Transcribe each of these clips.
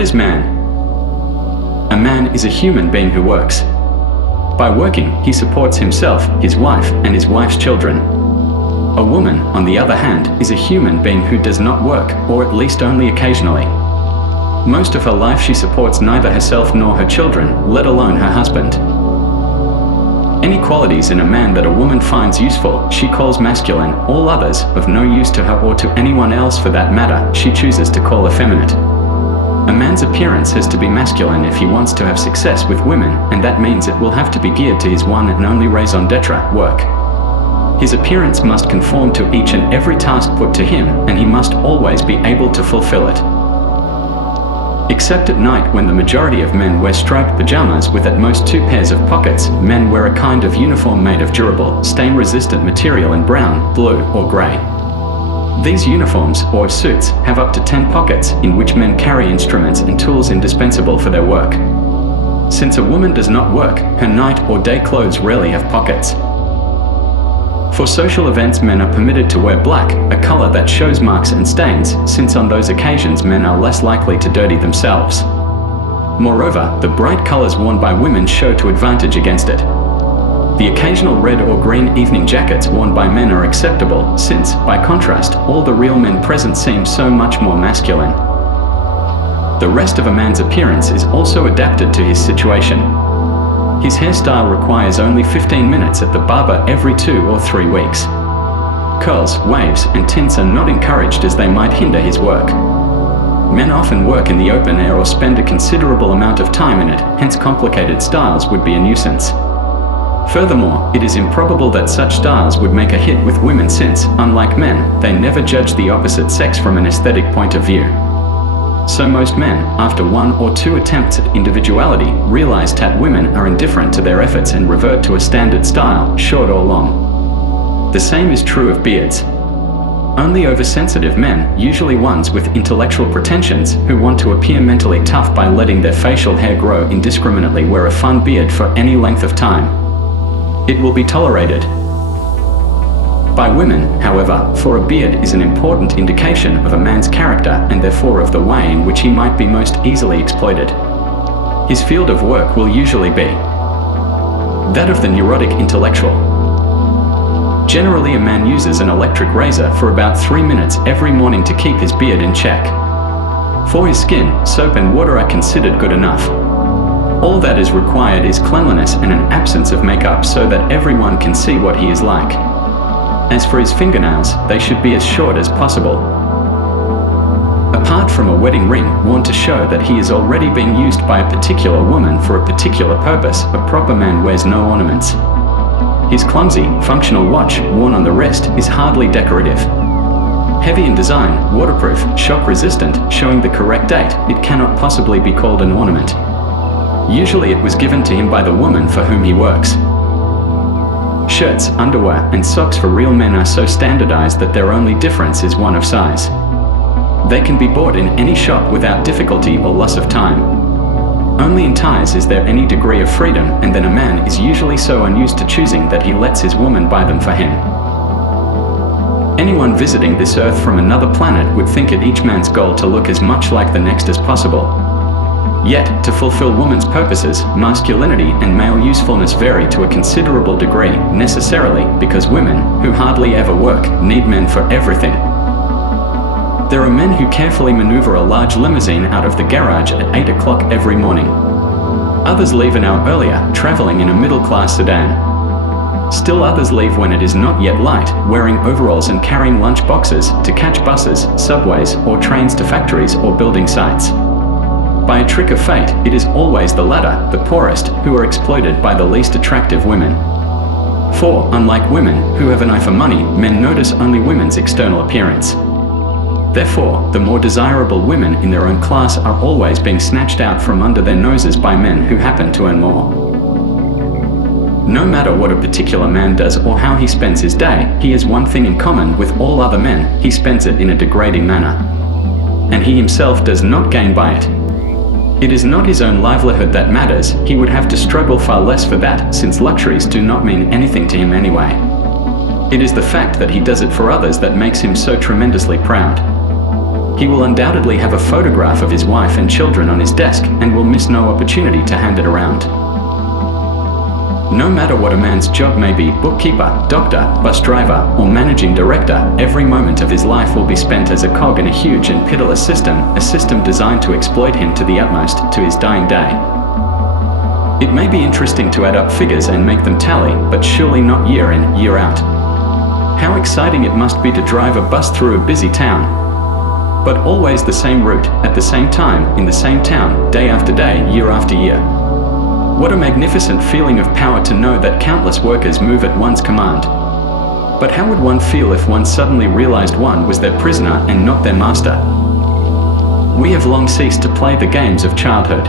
What is man? A man is a human being who works. By working, he supports himself, his wife, and his wife's children. A woman, on the other hand, is a human being who does not work, or at least only occasionally. Most of her life she supports neither herself nor her children, let alone her husband. Any qualities in a man that a woman finds useful, she calls masculine. All others, of no use to her or to anyone else for that matter, she chooses to call effeminate. A man's appearance has to be masculine if he wants to have success with women, and that means it will have to be geared to his one and only raison d'etre, work. His appearance must conform to each and every task put to him, and he must always be able to fulfill it. Except at night, when the majority of men wear striped pajamas with at most 2 pairs of pockets, men wear a kind of uniform made of durable, stain-resistant material in brown, blue, or grey. These uniforms, or suits, have up to 10 pockets, in which men carry instruments and tools indispensable for their work. Since a woman does not work, her night or day clothes rarely have pockets. For social events, men are permitted to wear black, a color that shows marks and stains, since on those occasions men are less likely to dirty themselves. Moreover, the bright colors worn by women show to advantage against it. The occasional red or green evening jackets worn by men are acceptable, since, by contrast, all the real men present seem so much more masculine. The rest of a man's appearance is also adapted to his situation. His hairstyle requires only 15 minutes at the barber every 2 or 3 weeks. Curls, waves, and tints are not encouraged as they might hinder his work. Men often work in the open air or spend a considerable amount of time in it, hence complicated styles would be a nuisance. Furthermore, it is improbable that such styles would make a hit with women since, unlike men, they never judge the opposite sex from an aesthetic point of view. So most men, after 1 or 2 attempts at individuality, realize that women are indifferent to their efforts and revert to a standard style, short or long. The same is true of beards. Only oversensitive men, usually ones with intellectual pretensions, who want to appear mentally tough by letting their facial hair grow indiscriminately, wear a fun beard for any length of time. It will be tolerated. By women, however, for a beard is an important indication of a man's character and therefore of the way in which he might be most easily exploited. His field of work will usually be that of the neurotic intellectual. Generally, a man uses an electric razor for about 3 minutes every morning to keep his beard in check. For his skin, soap and water are considered good enough. All that is required is cleanliness and an absence of makeup so that everyone can see what he is like. As for his fingernails, they should be as short as possible. Apart from a wedding ring worn to show that he is already being used by a particular woman for a particular purpose, a proper man wears no ornaments. His clumsy, functional watch, worn on the wrist, is hardly decorative. Heavy in design, waterproof, shock-resistant, showing the correct date, it cannot possibly be called an ornament. Usually it was given to him by the woman for whom he works. Shirts, underwear, and socks for real men are so standardized that their only difference is one of size. They can be bought in any shop without difficulty or loss of time. Only in ties is there any degree of freedom, and then a man is usually so unused to choosing that he lets his woman buy them for him. Anyone visiting this earth from another planet would think it each man's goal to look as much like the next as possible. Yet, to fulfill woman's purposes, masculinity and male usefulness vary to a considerable degree, necessarily, because women, who hardly ever work, need men for everything. There are men who carefully maneuver a large limousine out of the garage at 8 o'clock every morning. Others leave an hour earlier, traveling in a middle-class sedan. Still others leave when it is not yet light, wearing overalls and carrying lunch boxes, to catch buses, subways, or trains to factories or building sites. By a trick of fate, it is always the latter, the poorest, who are exploited by the least attractive women. For, unlike women, who have an eye for money, men notice only women's external appearance. Therefore, the more desirable women in their own class are always being snatched out from under their noses by men who happen to earn more. No matter what a particular man does or how he spends his day, he has one thing in common with all other men: he spends it in a degrading manner. And he himself does not gain by it. It is not his own livelihood that matters, he would have to struggle far less for that, since luxuries do not mean anything to him anyway. It is the fact that he does it for others that makes him so tremendously proud. He will undoubtedly have a photograph of his wife and children on his desk and will miss no opportunity to hand it around. No matter what a man's job may be, bookkeeper, doctor, bus driver, or managing director, every moment of his life will be spent as a cog in a huge and pitiless system, a system designed to exploit him to the utmost, to his dying day. It may be interesting to add up figures and make them tally, but surely not year in, year out. How exciting it must be to drive a bus through a busy town. But always the same route, at the same time, in the same town, day after day, year after year. What a magnificent feeling of power to know that countless workers move at one's command. But how would one feel if one suddenly realized one was their prisoner and not their master? We have long ceased to play the games of childhood.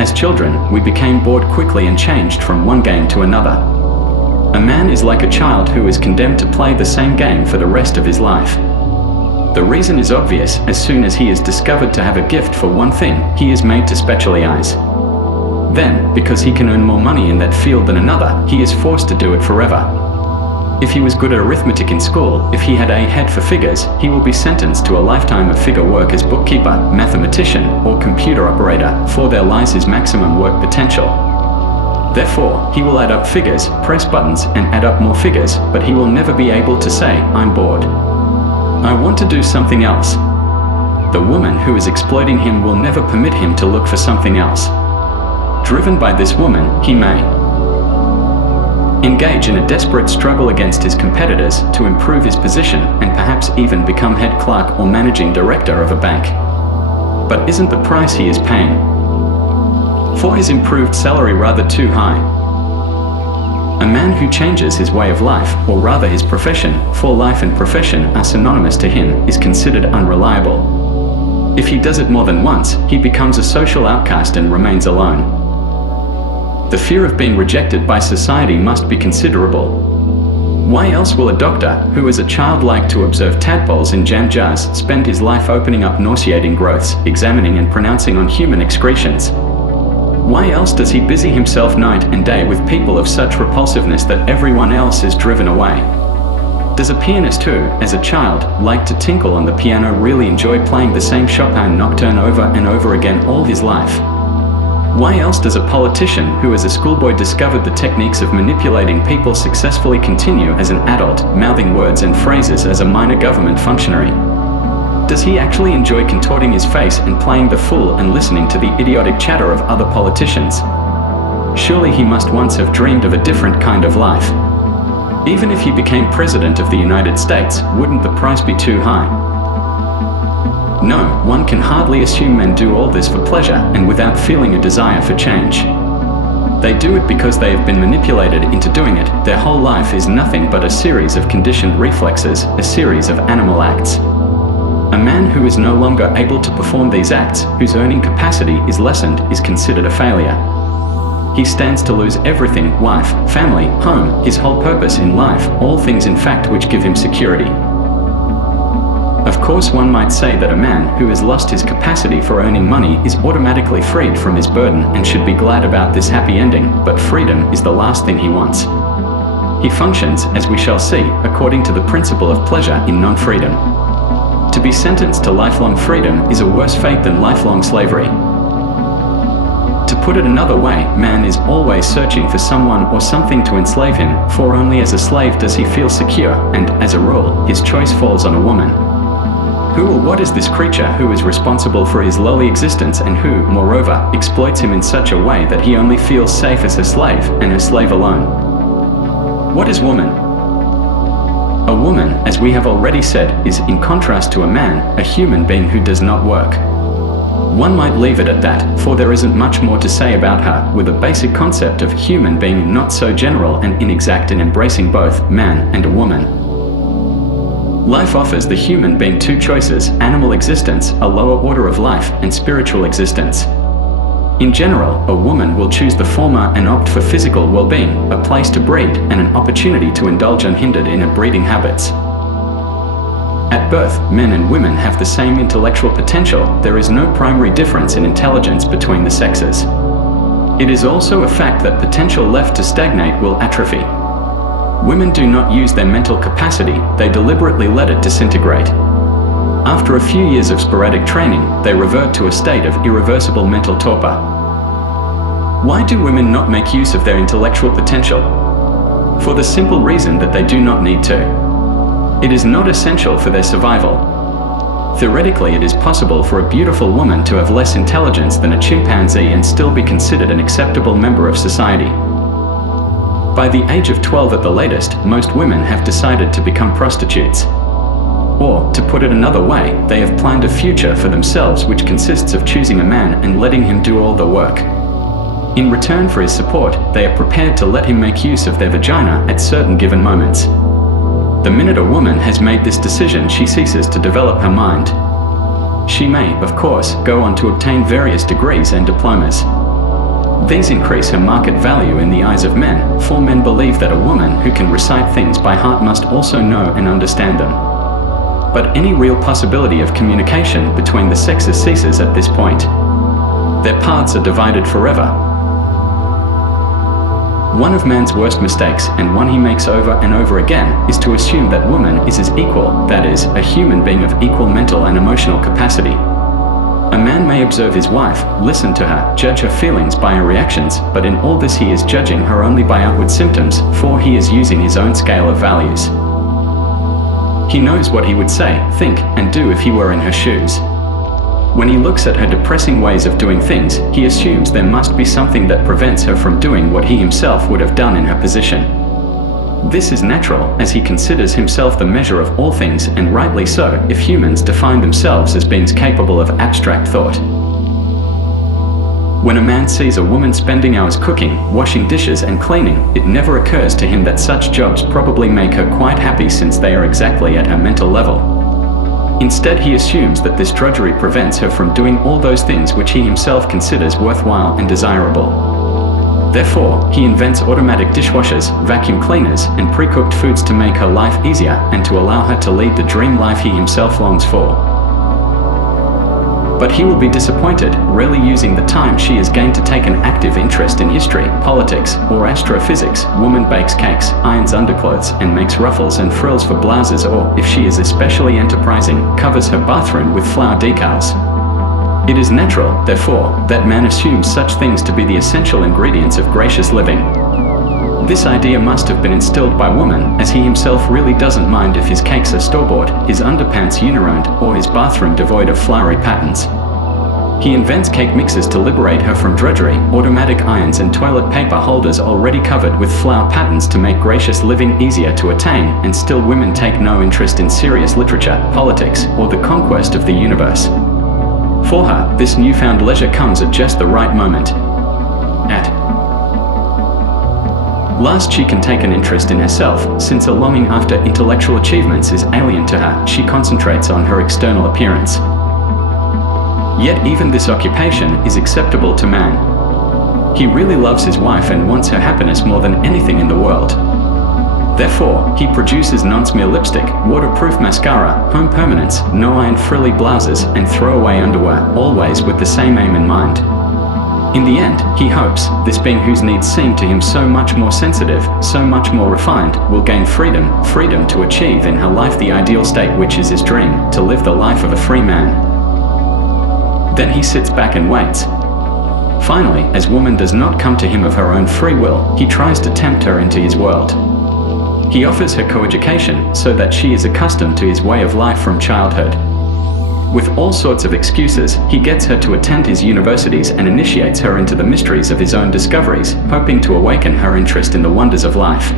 As children, we became bored quickly and changed from one game to another. A man is like a child who is condemned to play the same game for the rest of his life. The reason is obvious. As soon as he is discovered to have a gift for one thing, he is made to specialize. Then, because he can earn more money in that field than another, he is forced to do it forever. If he was good at arithmetic in school, if he had a head for figures, he will be sentenced to a lifetime of figure work as bookkeeper, mathematician, or computer operator, for there lies his maximum work potential. Therefore, he will add up figures, press buttons, and add up more figures, but he will never be able to say, "I'm bored. I want to do something else." The woman who is exploiting him will never permit him to look for something else. Driven by this woman, he may engage in a desperate struggle against his competitors to improve his position and perhaps even become head clerk or managing director of a bank. But isn't the price he is paying for his improved salary rather too high? A man who changes his way of life, or rather his profession, for life and profession are synonymous to him, is considered unreliable. If he does it more than once, he becomes a social outcast and remains alone. The fear of being rejected by society must be considerable. Why else will a doctor, who as a child liked to observe tadpoles in jam jars, spend his life opening up nauseating growths, examining and pronouncing on human excretions? Why else does he busy himself night and day with people of such repulsiveness that everyone else is driven away? Does a pianist who, as a child, liked to tinkle on the piano really enjoy playing the same Chopin nocturne over and over again all his life? Why else does a politician who as a schoolboy discovered the techniques of manipulating people successfully continue as an adult, mouthing words and phrases as a minor government functionary? Does he actually enjoy contorting his face and playing the fool and listening to the idiotic chatter of other politicians? Surely he must once have dreamed of a different kind of life. Even if he became President of the United States, wouldn't the price be too high? No, one can hardly assume men do all this for pleasure and without feeling a desire for change. They do it because they have been manipulated into doing it. Their whole life is nothing but a series of conditioned reflexes, a series of animal acts. A man who is no longer able to perform these acts, whose earning capacity is lessened, is considered a failure. He stands to lose everything: wife, family, home, his whole purpose in life, all things in fact which give him security. Of course, one might say that a man who has lost his capacity for earning money is automatically freed from his burden and should be glad about this happy ending, but freedom is the last thing he wants. He functions, as we shall see, according to the principle of pleasure in non-freedom. To be sentenced to lifelong freedom is a worse fate than lifelong slavery. To put it another way, man is always searching for someone or something to enslave him, for only as a slave does he feel secure, and, as a rule, his choice falls on a woman. Who or what is this creature who is responsible for his lowly existence and who, moreover, exploits him in such a way that he only feels safe as her slave, and her slave alone? What is woman? A woman, as we have already said, is, in contrast to a man, a human being who does not work. One might leave it at that, for there isn't much more to say about her, with a basic concept of human being not so general and inexact in embracing both man and a woman. Life offers the human being two choices: animal existence, a lower order of life, and spiritual existence. In general, a woman will choose the former and opt for physical well-being, a place to breed, and an opportunity to indulge unhindered in her breeding habits. At birth, men and women have the same intellectual potential. There is no primary difference in intelligence between the sexes. It is also a fact that potential left to stagnate will atrophy. Women do not use their mental capacity, they deliberately let it disintegrate. After a few years of sporadic training, they revert to a state of irreversible mental torpor. Why do women not make use of their intellectual potential? For the simple reason that they do not need to. It is not essential for their survival. Theoretically, it is possible for a beautiful woman to have less intelligence than a chimpanzee and still be considered an acceptable member of society. By the age of 12 at the latest, most women have decided to become prostitutes. Or, to put it another way, they have planned a future for themselves which consists of choosing a man and letting him do all the work. In return for his support, they are prepared to let him make use of their vagina at certain given moments. The minute a woman has made this decision, she ceases to develop her mind. She may, of course, go on to obtain various degrees and diplomas. These increase her market value in the eyes of men, for men believe that a woman who can recite things by heart must also know and understand them. But any real possibility of communication between the sexes ceases at this point. Their paths are divided forever. One of man's worst mistakes, and one he makes over and over again, is to assume that woman is his equal, that is, a human being of equal mental and emotional capacity. A man may observe his wife, listen to her, judge her feelings by her reactions, but in all this he is judging her only by outward symptoms, for he is using his own scale of values. He knows what he would say, think, and do if he were in her shoes. When he looks at her depressing ways of doing things, he assumes there must be something that prevents her from doing what he himself would have done in her position. This is natural, as he considers himself the measure of all things, and rightly so, if humans define themselves as beings capable of abstract thought. When a man sees a woman spending hours cooking, washing dishes and cleaning, it never occurs to him that such jobs probably make her quite happy since they are exactly at her mental level. Instead, he assumes that this drudgery prevents her from doing all those things which he himself considers worthwhile and desirable. Therefore, he invents automatic dishwashers, vacuum cleaners, and pre-cooked foods to make her life easier and to allow her to lead the dream life he himself longs for. But he will be disappointed, rarely using the time she has gained to take an active interest in history, politics, or astrophysics. Woman bakes cakes, irons underclothes, and makes ruffles and frills for blouses, or, if she is especially enterprising, covers her bathroom with flower decals. It is natural, therefore, that man assumes such things to be the essential ingredients of gracious living. This idea must have been instilled by woman, as he himself really doesn't mind if his cakes are store-bought, his underpants unioned, or his bathroom devoid of flowery patterns. He invents cake mixes to liberate her from drudgery, automatic irons and toilet paper holders already covered with flower patterns to make gracious living easier to attain, and still women take no interest in serious literature, politics, or the conquest of the universe. For her, this newfound leisure comes at just the right moment. At last she can take an interest in herself, since a longing after intellectual achievements is alien to her. She concentrates on her external appearance. Yet even this occupation is acceptable to man. He really loves his wife and wants her happiness more than anything in the world. Therefore, he produces non-smear lipstick, waterproof mascara, home permanents, no-iron frilly blouses, and throwaway underwear, always with the same aim in mind. In the end, he hopes, this being whose needs seem to him so much more sensitive, so much more refined, will gain freedom to achieve in her life the ideal state which is his dream, to live the life of a free man. Then he sits back and waits. Finally, as woman does not come to him of her own free will, he tries to tempt her into his world. He offers her coeducation, so that she is accustomed to his way of life from childhood. With all sorts of excuses, he gets her to attend his universities and initiates her into the mysteries of his own discoveries, hoping to awaken her interest in the wonders of life.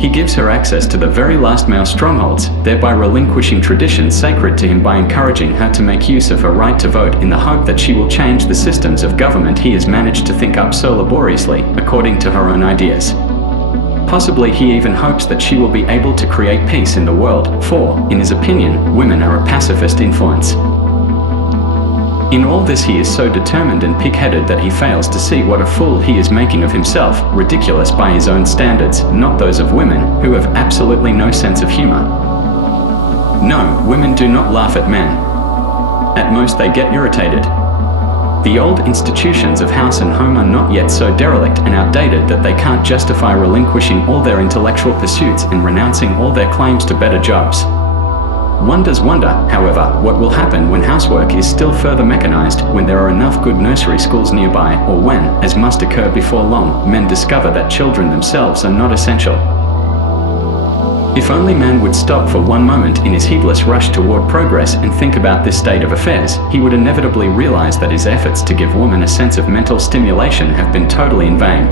He gives her access to the very last male strongholds, thereby relinquishing traditions sacred to him by encouraging her to make use of her right to vote in the hope that she will change the systems of government he has managed to think up so laboriously, according to her own ideas. Possibly he even hopes that she will be able to create peace in the world, for, in his opinion, women are a pacifist influence. In all this he is so determined and pig-headed that he fails to see what a fool he is making of himself, ridiculous by his own standards, not those of women, who have absolutely no sense of humor. No, women do not laugh at men. At most they get irritated. The old institutions of house and home are not yet so derelict and outdated that they can't justify relinquishing all their intellectual pursuits and renouncing all their claims to better jobs. One does wonder, however, what will happen when housework is still further mechanized, when there are enough good nursery schools nearby, or when, as must occur before long, men discover that children themselves are not essential. If only man would stop for one moment in his heedless rush toward progress and think about this state of affairs, he would inevitably realize that his efforts to give woman a sense of mental stimulation have been totally in vain.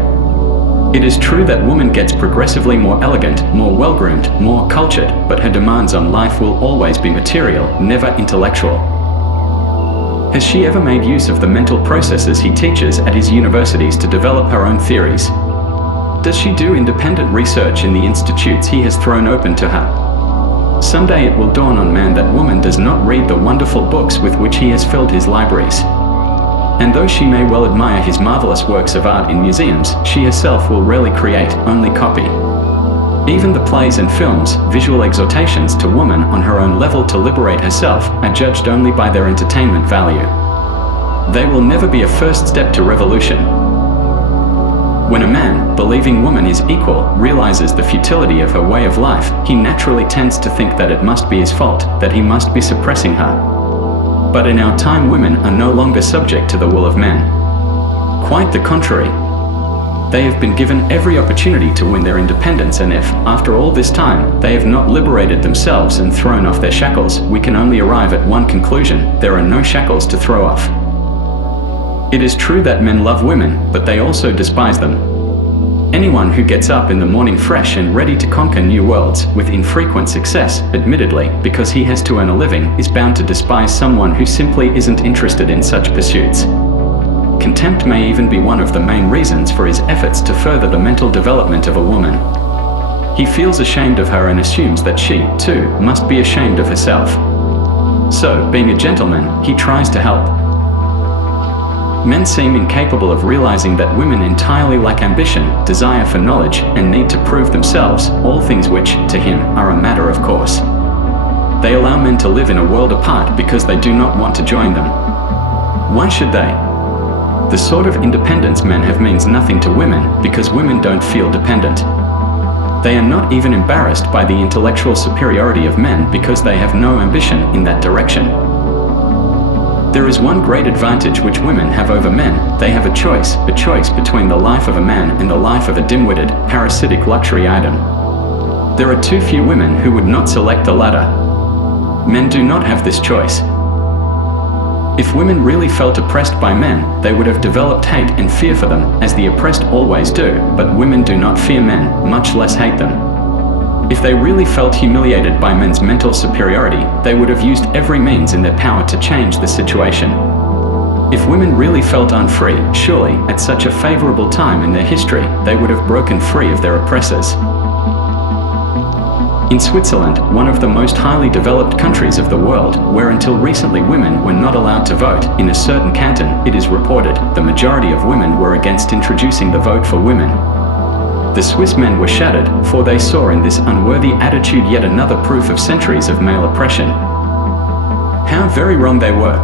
It is true that woman gets progressively more elegant, more well-groomed, more cultured, but her demands on life will always be material, never intellectual. Has she ever made use of the mental processes he teaches at his universities to develop her own theories? Does she do independent research in the institutes he has thrown open to her? Someday it will dawn on man that woman does not read the wonderful books with which he has filled his libraries. And though she may well admire his marvelous works of art in museums, she herself will rarely create, only copy. Even the plays and films, visual exhortations to woman on her own level to liberate herself, are judged only by their entertainment value. They will never be a first step to revolution. When a man, believing woman is equal, realizes the futility of her way of life, he naturally tends to think that it must be his fault, that he must be suppressing her. But in our time, women are no longer subject to the will of men. Quite the contrary. They have been given every opportunity to win their independence, and if, after all this time, they have not liberated themselves and thrown off their shackles, we can only arrive at one conclusion: there are no shackles to throw off. It is true that men love women, but they also despise them. Anyone who gets up in the morning fresh and ready to conquer new worlds, with infrequent success, admittedly, because he has to earn a living, is bound to despise someone who simply isn't interested in such pursuits. Contempt may even be one of the main reasons for his efforts to further the mental development of a woman. He feels ashamed of her and assumes that she, too, must be ashamed of herself. So, being a gentleman, he tries to help. Men seem incapable of realizing that women entirely lack ambition, desire for knowledge, and need to prove themselves, all things which, to him, are a matter of course. They allow men to live in a world apart because they do not want to join them. Why should they? The sort of independence men have means nothing to women, because women don't feel dependent. They are not even embarrassed by the intellectual superiority of men because they have no ambition in that direction. There is one great advantage which women have over men: they have a choice between the life of a man and the life of a dim-witted, parasitic luxury item. There are too few women who would not select the latter. Men do not have this choice. If women really felt oppressed by men, they would have developed hate and fear for them, as the oppressed always do, but women do not fear men, much less hate them. If they really felt humiliated by men's mental superiority, they would have used every means in their power to change the situation. If women really felt unfree, surely, at such a favorable time in their history, they would have broken free of their oppressors. In Switzerland, one of the most highly developed countries of the world, where until recently women were not allowed to vote, in a certain canton, it is reported, the majority of women were against introducing the vote for women. The Swiss men were shattered, for they saw in this unworthy attitude yet another proof of centuries of male oppression. How very wrong they were.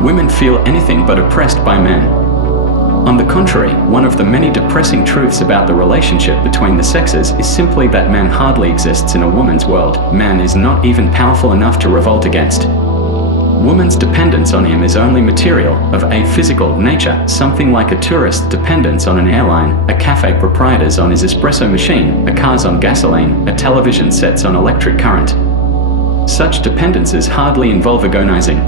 Women feel anything but oppressed by men. On the contrary, one of the many depressing truths about the relationship between the sexes is simply that man hardly exists in a woman's world. Man is not even powerful enough to revolt against. Woman's dependence on him is only material, of a physical nature, something like a tourist's dependence on an airline, a cafe proprietor's on his espresso machine, a car's on gasoline, a television set's on electric current. Such dependences hardly involve agonizing.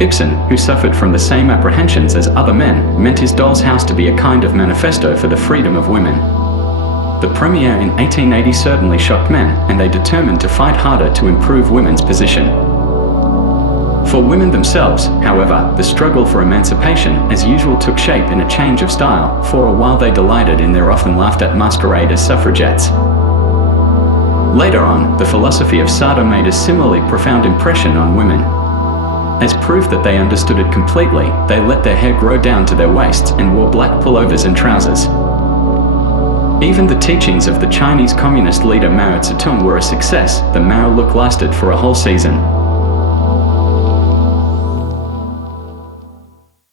Ibsen, who suffered from the same apprehensions as other men, meant his doll's house to be a kind of manifesto for the freedom of women. The premiere in 1880 certainly shocked men, and they determined to fight harder to improve women's position. For women themselves, however, the struggle for emancipation, as usual, took shape in a change of style. For a while they delighted in their often laughed-at masquerade as suffragettes. Later on, the philosophy of Sartre made a similarly profound impression on women. As proof that they understood it completely, they let their hair grow down to their waists and wore black pullovers and trousers. Even the teachings of the Chinese communist leader Mao Zedong were a success. The Mao look lasted for a whole season.